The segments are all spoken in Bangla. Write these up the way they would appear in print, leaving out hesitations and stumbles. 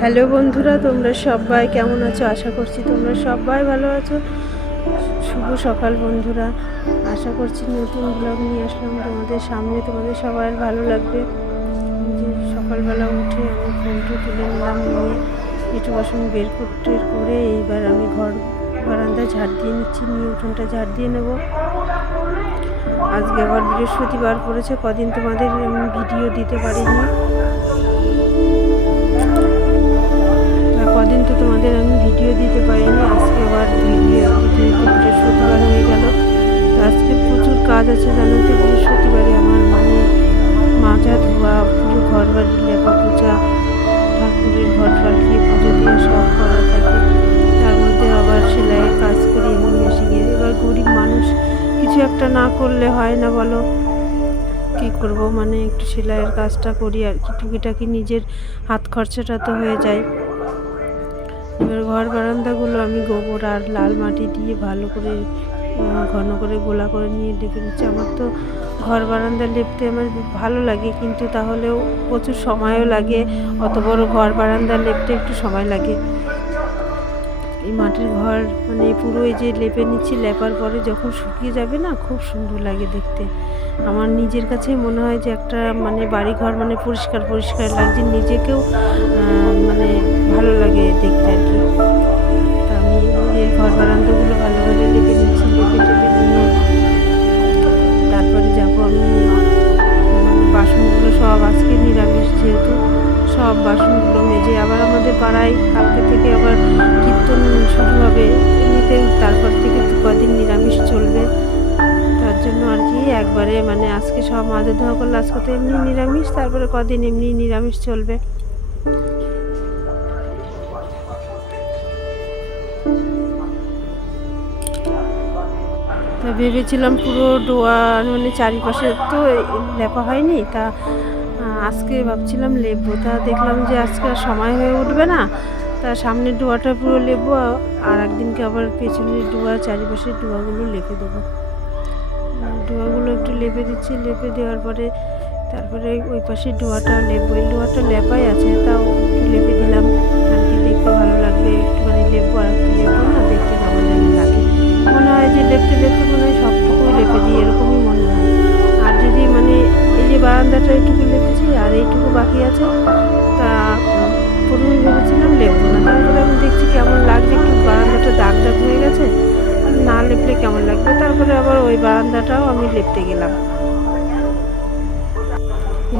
হ্যালো বন্ধুরা, তোমরা সবাই কেমন আছো? আশা করছি তোমরা সবাই ভালো আছো। শুভ সকাল বন্ধুরা, আশা করছি নতুন ব্লগ নিয়ে আসলাম তোমাদের সামনে, তোমাদের সবার ভালো লাগবে। যে সকালবেলা উঠে আমি ফোনটা তুলে নিলাম, নিয়ে একটু বাসন বের করতে করে এইবার আমি ঘর বারান্দা ঝাড় দিয়ে নিচ্ছি, নিয়ে উঠোনটা ঝাড় দিয়ে নেব। আজকে আবার বৃহস্পতিবার পড়েছে, কদিন তোমাদের ভিডিও দিতে পারিনি। কদিন তো তোমাদের আমি ভিডিও দিতে পারিনি, আজকে আবার ভিডিও দিতে দিতে বৃহস্পতিবার হয়ে গেল। তো আজকে প্রচুর কাজ আছে জানো তো, বৃহস্পতিবারে আমার মাজা ধোয়া, পুরো ঘর বাড়ি লেপা পোছা, ঠাকুরের ঘর পাল্টিয়ে পুজো দিয়ে সব করা থাকে। তার মধ্যে আবার সেলাইয়ের কাজ করি আমি মেশিনে। এবার গরিব মানুষ, কিছু একটা না করলে হয় না বলো, কী করবো? একটু সেলাইয়ের কাজটা করি আর কি, টুকিটাকি নিজের হাত খরচাটা তো হয়ে যায়। এবার ঘর বারান্দাগুলো আমি গোবর আর লাল মাটি দিয়ে ভালো করে ঘন করে গোলা করে নিয়ে লেপে দিচ্ছি। আমার তো ঘর বারান্দা লেপতে আমার ভালো লাগে, কিন্তু তাহলেও প্রচুর সময়ও লাগে। অত বড় ঘর বারান্দা লেপতে একটু সময় লাগে। এই মাটির ঘর পুরো এই যে লেপে নিচ্ছি, লেপার পরে যখন শুকিয়ে যাবে না, খুব সুন্দর লাগে দেখতে। আমার নিজের কাছে মনে হয় যে একটা বাড়িঘর পরিষ্কার পরিষ্কার লাগছে, নিজেকেও ভালো লাগে দেখতে আর কি। তা আমি এই ঘর বারান্দাগুলো ভালোভাবে লেপে নিচ্ছি, লেপে টেপে নিয়ে তারপরে যাবো আমি বাসনগুলো সব, আজকে নিরামিষ যেহেতু, সব বাসনগুলো মেজে আবার আমাদের পাড়ায় কালকে থেকে আবার কীর্তন শুরু হবে। এমনিতে তারপর থেকে কদিন নিরামিষ চলবে, তার জন্য আর কি একবারে আজকে সব মাজা ধোয়া করলে, আজকে তো এমনি নিরামিষ, তারপরে কদিন এমনি নিরামিষ চলবে। তা ভেবেছিলাম পুরো ডোয়ার চারিপাশে তো লেপা হয়নি, তা আজকে ভাবছিলাম লেপবো। তা দেখলাম যে আজকে আর সময় হয়ে উঠবে না, তা সামনের ডোয়াটা পুরো লেপবো, আর একদিনকে আবার পেছনের ডোয়া, চারিপাশের ডোয়াগুলো লেপে দেবো। ডোয়াগুলো একটু লেপে দিচ্ছি, লেপে দেওয়ার পরে তারপরে ওই পাশের ডোয়াটা লেপবো। এই ডোয়াটা লেপাই আছে, তাও একটু লেপে দিলাম আর কি, দেখতে ভালো লাগবে। একটুখানি লেপবো আর একটু লেপবো না, দেখতে কেমন জানি লাগে। মনে হয় যে লেপতে লেপতে মনে হয় সবটুকুই লেপে দিই, এরকমই মনে হয়। আর যদি এই যে বারান্দাটা এইটুকু লেপেছি আর এইটুকু বাকি আছে, তা প্রথমে ভেবেছিলাম লেপবো না, তারপরে আমি দেখছি কেমন লাগছে, একটু বারান্দাটা দাগ দাগ হয়ে গেছে, না লেপলে কেমন লাগবে। তারপরে আবার ওই বারান্দাটাও আমি লেপতে গেলাম।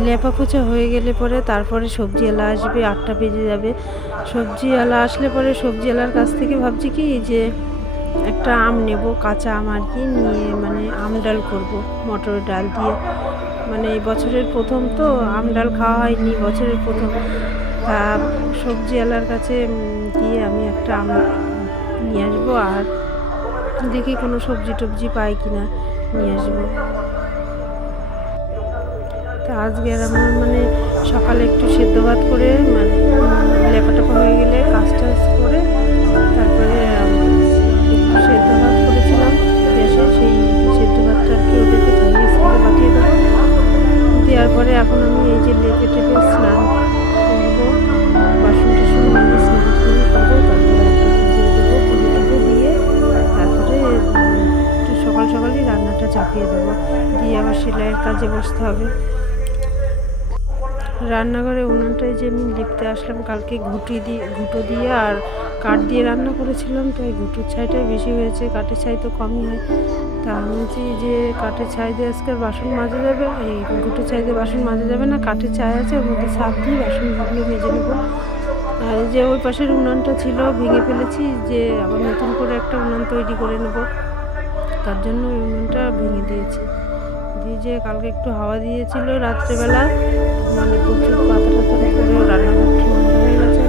লেপা পোছা হয়ে গেলে পরে তারপরে সবজিওয়ালা আসবে, 8টা বেজে যাবে। সবজিওয়ালা আসলে পরে সবজিওয়ালার কাছ থেকে ভাবছি কি যে একটা আম নেব, কাঁচা আম আর কি, নিয়ে আম ডাল করব মটরের ডাল দিয়ে। এই বছরের প্রথম তো আম ডাল খাওয়া হয়নি, বছরের প্রথম। তা সবজিওয়ালার কাছে গিয়ে আমি একটা আম নিয়ে আসবো, আর দেখি কোনো সবজি টবজি পাই কিনা নিয়ে আসবো। তা আজকে আর আমার সকালে একটু সেদ্ধ ভাত করে লেপাটাপা হয়ে গেলে কাজ টাজ করে তারপরে সেদ্ধ ভাত করেছিলাম গ্যাসে, সেই সেদ্ধ ভাতটা আর কি ওদেরকে খাইয়ে স্কুলে পাঠিয়ে দেবো। দেওয়ার পরে এখন আমি এই যে লেপে টেপে স্নান করবো, বাসন টাসন নিয়ে স্নান টান করবো, তারপরে একটা পুজো দেবো, পুজো টুজো দিয়ে তারপরে একটু সকাল সকালই রান্নাটা চাপিয়ে দেবো, দিয়ে আবার সেলাইয়ের কাজে বসতে হবে। রান্নাঘরে উনুনটায় যে আমি লিপতে আসলাম, কালকে ঘুঁটো দিয়ে আর কাঠ দিয়ে রান্না করেছিলাম, তো এই ঘুঁটোর ছাইটাই বেশি হয়েছে, কাঠের ছাই তো কমই হয়। তা আমি বলছি যে কাঠের ছাই দিয়ে আজকে বাসন মাজা যাবে, এই ঘুঁটোর ছাই দিয়ে বাসন মাজা যাবে না, কাঠের ছাই আছে, ওর মধ্যে সাপ দিয়ে বাসনগুলো মেজে নেবো। আর যে ওই পাশের উনুনটা ছিল ভেঙে ফেলেছি, যে আবার নতুন করে একটা উনুন তৈরি করে নেব, তার জন্য ওই উনুনটা ভেঙে দিয়েছি। দিয়ে যে কালকে একটু হাওয়া দিয়েছিল রাত্রেবেলা, প্রচুর পাতা টাতা করেও রান্নাঘরটা নোংরা হয়ে গেছে,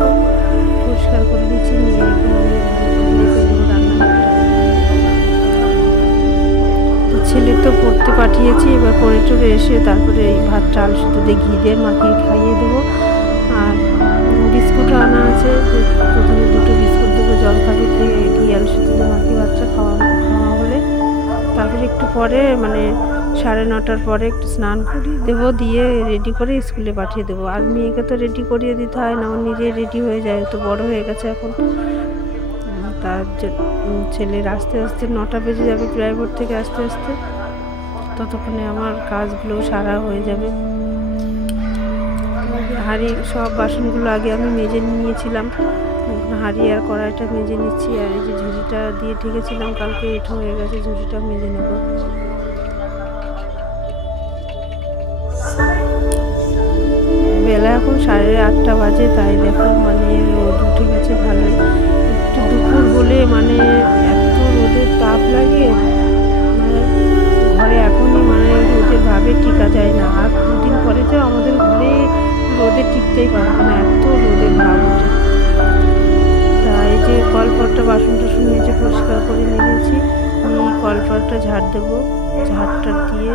পরিষ্কার করে দিচ্ছি, নিয়ে লেপে দেবো রান্নাঘরটা। তো ছেলে তো পড়তে পাঠিয়েছি, এবার পড়ে টরে এসে তারপরে এই ভাত চাল শুধু দিয়ে ঘি দিয়ে মাখিয়ে খাইয়ে দেবো। আর বিস্কুটও আনা আছে, যে প্রথমে 2টো বিস্কুট দেবো, জল খাবে, খেয়ে ঘি আলু শুধু দিয়ে মাখিয়ে বাচ্চা খাওয়া হলে তারপরে একটু পরে 9:30 পরে একটু স্নান করিয়ে দেবো, দিয়ে রেডি করে স্কুলে পাঠিয়ে দেবো। আর মেয়েকে তো রেডি করিয়ে দিতে হয় না, ও নিজে রেডি হয়ে যায়, তো বড় হয়ে গেছে এখন। তার ছেলের আস্তে আস্তে 9টা বেজে যাবে প্রাইভেট থেকে আসতে আসতে, ততক্ষণে আমার কাজগুলো সারা হয়ে যাবে। হাঁড়ি সব বাসনগুলো আগে আমি মেজে নিয়েছিলাম, হাঁড়ি আর কড়াইটা মেজে নিচ্ছি। আর এই যে ঝুড়িটা দিয়ে ঠেকেছিলাম কালকে, এঁঠো হয়ে গেছে, ঝুড়িটা মেজে নেব। বেলা এখন 8:30 বাজে, তাই দেখো মানে রোদ উঠে গেছে ভালোই। একটু দুপুর বলে মানে এত রোদের তাপ লাগে, ঘরে এখনই মানে রোদের ভাবে টিকা যায় না। আর 2 দিন পরে তো আমাদের ঘরে রোদে টিকতেই পারবে না, এত রোদের ভাব ওঠে। তাই যে কলপাটটা বাসন টাসন মেজে পরিষ্কার করে নিয়েছি, আমি কলপাটটা ঝাড় দেবো। ঝাড়টা দিয়ে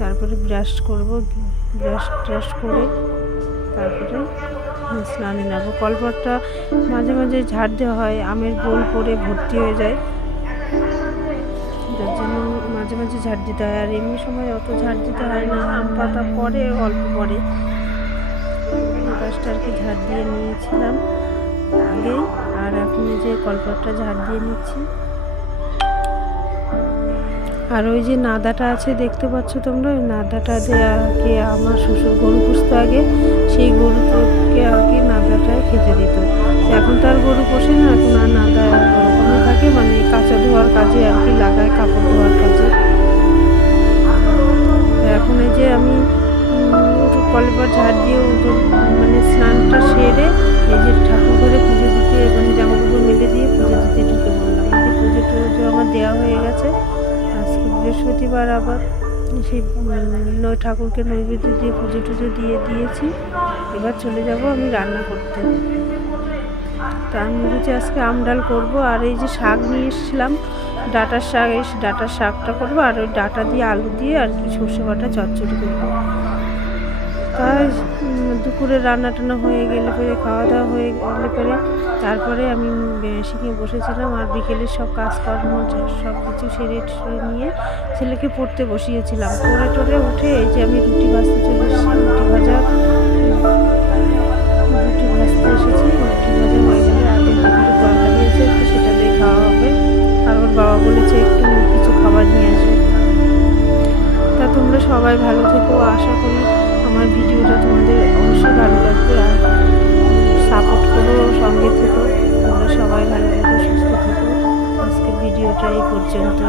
তারপরে ব্রাশ করব, ব্রাশ করে তারপরে স্নানে নেবো। কলপাটটা মাঝে মাঝে ঝাড় দেওয়া হয়, আমের বোল পরে ভর্তি হয়ে যায়, যার জন্য মাঝে মাঝে ঝাড় দিতে হয়। আর এমনি সময় অত ঝাড় দিতে হয় না, আম পাতা পরে অল্প পরে। গাছটা আর কি ঝাড় দিয়ে নিয়েছিলাম আগেই, আর এখন যে কলপাটটা ঝাড় দিয়ে নিচ্ছি। আর ওই যে নাদাটা আছে দেখতে পাচ্ছ তোমরা, ওই নাদাটা যে আমার শ্বশুর গরু পুষতো আগে, সেই গরুকে আর কি নাদাটায় খেতে দিত। এখন তো আর গরু পোষে না, এখন আর নাদা ওখানে থাকে, মানে কাঁচা ধোয়ার কাজে আর কি লাগায়, কাপড় ধোয়ার কাজে। এখন এই যে আমি কলপাট ঝাড় দিয়ে মানে স্নানটা সেরে এই যে ঠাকুর ঘরে পুজো দিতে, মানে জামাকাপড় মেলে দিয়ে পুজো দিতে ঢুকে পড়লাম। এই যে পুজো টুজো আমার দেওয়া হয়ে গেছে। আজকে বৃহস্পতিবার, আবার সেই ঠাকুরকে নৈবেদ্য দিয়ে পুজো টুজো দিয়েছি। এবার চলে যাব আমি রান্না করতে। তা আমি ভেবেছি আজকে আমডাল করবো। আর এই যে শাক নিয়ে এসেছিলাম, ডাঁটার শাক, এই ডাঁটার শাকটা করবো। আর ওই ডাঁটা দিয়ে আলু দিয়ে আর কি সর্ষে বাটা চচ্চড়ি করবো। তাই দুপুরে রান্না টান্না হয়ে গেলে পরে, খাওয়া দাওয়া হয়ে গেলে পরে তারপরে আমি শিখে বসেছিলাম। আর বিকেলের সব কাজকর্ম সব কিছু সেরে নিয়ে ছেলেকে পড়তে বসিয়েছিলাম। পড়ে টরে উঠে এই যে আমি রুটি ভাজতে চলে এসেছি। রুটি ভাজতে এসেছি। রুটি ভাজা হয়ে গেলে আগে দুপুরে তরকারি আছে, একটু সেটা দিয়ে খাওয়া হবে। আর ওর বাবা বলেছে একটু কিছু খাবার নিয়ে আসবে। তা তোমরা সবাই ভালো থেকো, আশা করি আমার ভিডিওটা তোমাদের অবশ্যই ভালো লাগবে। আর সাপোর্ট করো, সঙ্গে থেকো। তোমরা সবাই ভালো থেকো, সুস্থ থেকো। আজকের ভিডিওটা এই পর্যন্ত।